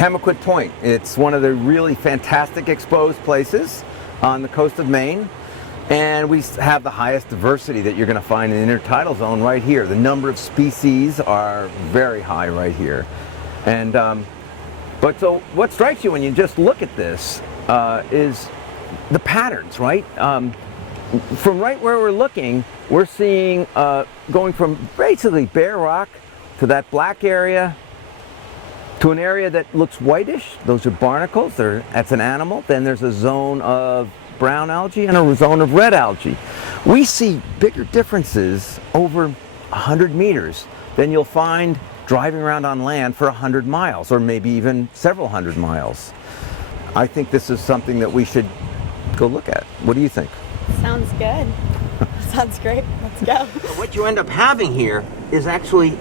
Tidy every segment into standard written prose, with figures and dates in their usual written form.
Pemaquid Point. It's one of the really fantastic exposed places on the coast of Maine. And we have the highest diversity that you're going to find in the intertidal zone right here. The number of species are very high right here. And but so what strikes you when you just look at this is the patterns, right? From right where we're looking, we're seeing going from basically bare rock to that black area to an area that looks whitish. Those are barnacles. That's an animal. Then there's a zone of brown algae and a zone of red algae. We see bigger differences over 100 meters than you'll find driving around on land for 100 miles or maybe even several hundred miles. I think this is something that we should go look at. What do you think? Sounds good. Sounds great. Let's go. What you end up having here is actually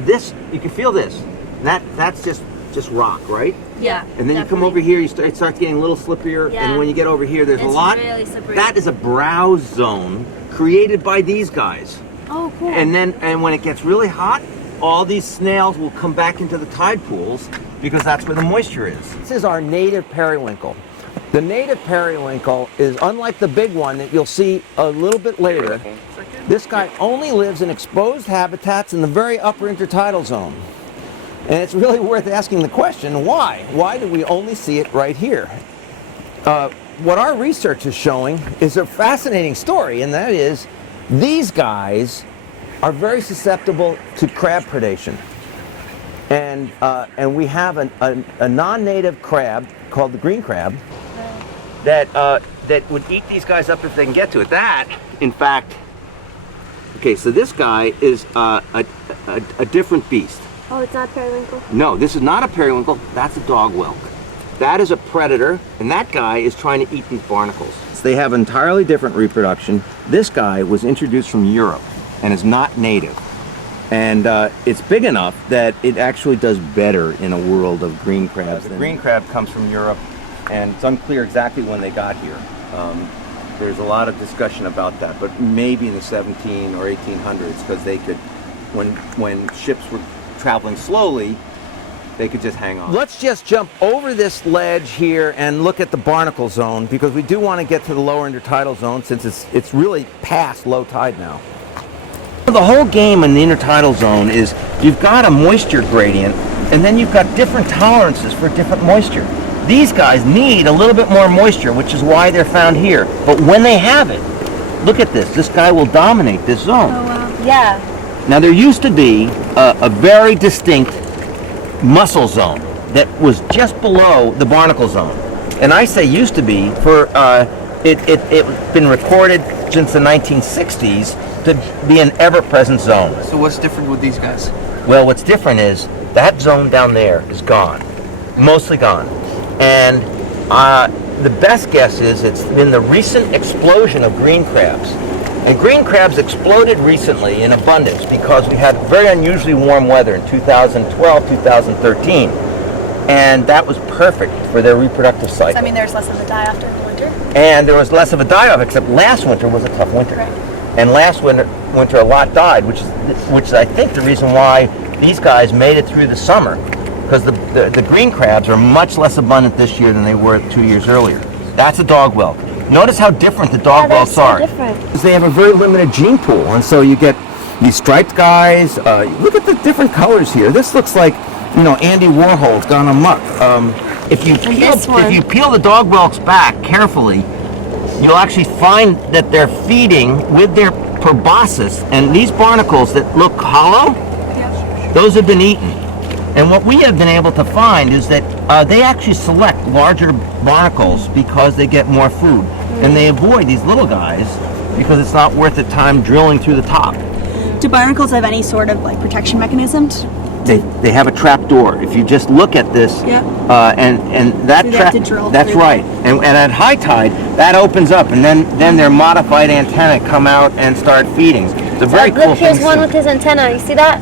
this. You can feel this. That's just rock, right? Yeah. And then definitely. You come over here, it starts getting a little slippier, yeah. And when you get over here, there's a lot. Really slippery. That is a browse zone created by these guys. Oh, cool. And when it gets really hot, all these snails will come back into the tide pools because that's where the moisture is. This is our native periwinkle. The native periwinkle is unlike the big one that you'll see a little bit later. This guy only lives in exposed habitats in the very upper intertidal zone. And it's really worth asking the question, why? Why do we only see it right here? What our research is showing is a fascinating story, and that is these guys are very susceptible to crab predation. And we have a non-native crab called the green crab that would eat these guys up if they can get to it. That, in fact, okay, so this guy is a different beast. Oh, it's not periwinkle? No, this is not a periwinkle. That's a dog whelk. That is a predator, and that guy is trying to eat these barnacles. They have entirely different reproduction. This guy was introduced from Europe and is not native. And it's big enough that it actually does better in a world of green crabs. The green crab comes from Europe, and it's unclear exactly when they got here. There's a lot of discussion about that, but maybe in the 17 or 1800s, because they could, when ships were traveling slowly, they could just hang on. Let's just jump over this ledge here and look at the barnacle zone, because we do want to get to the lower intertidal zone since it's really past low tide now. The whole game in the intertidal zone is you've got a moisture gradient, and then you've got different tolerances for different moisture. These guys need a little bit more moisture, which is why they're found here. But when they have it, look at this. This guy will dominate this zone. Oh, wow. Yeah. Now, there used to be a very distinct mussel zone that was just below the barnacle zone. And I say used to be, for it's been recorded since the 1960s to be an ever-present zone. So what's different with these guys? Well, what's different is that zone down there is gone, mostly gone. And the best guess is it's been the recent explosion of green crabs. And green crabs exploded recently in abundance because we had very unusually warm weather in 2012, 2013. And that was perfect for their reproductive cycle. So, I mean, there's less of a die-off during the winter? And there was less of a die-off, except last winter was a tough winter. Right. And last winter a lot died, which is I think the reason why these guys made it through the summer, because the green crabs are much less abundant this year than they were 2 years earlier. That's a dog whelk. Notice how different the dog whelks are. Because they have a very limited gene pool, and so you get these striped guys. Look at the different colors here. This looks like, Andy Warhol's gone amok. If you peel the dog whelks back carefully, you'll actually find that they're feeding with their proboscis, and these barnacles that look hollow, those have been eaten. And what we have been able to find is that they actually select larger barnacles because they get more food. And they avoid these little guys because it's not worth the time drilling through the top. Do barnacles have any sort of protection mechanism? They have a trap door. If you just look at this, and that trap, that's right. And at high tide, that opens up, and then their modified antennae come out and start feeding. It's a very cool thing. Look, here's one with his antenna. You see that?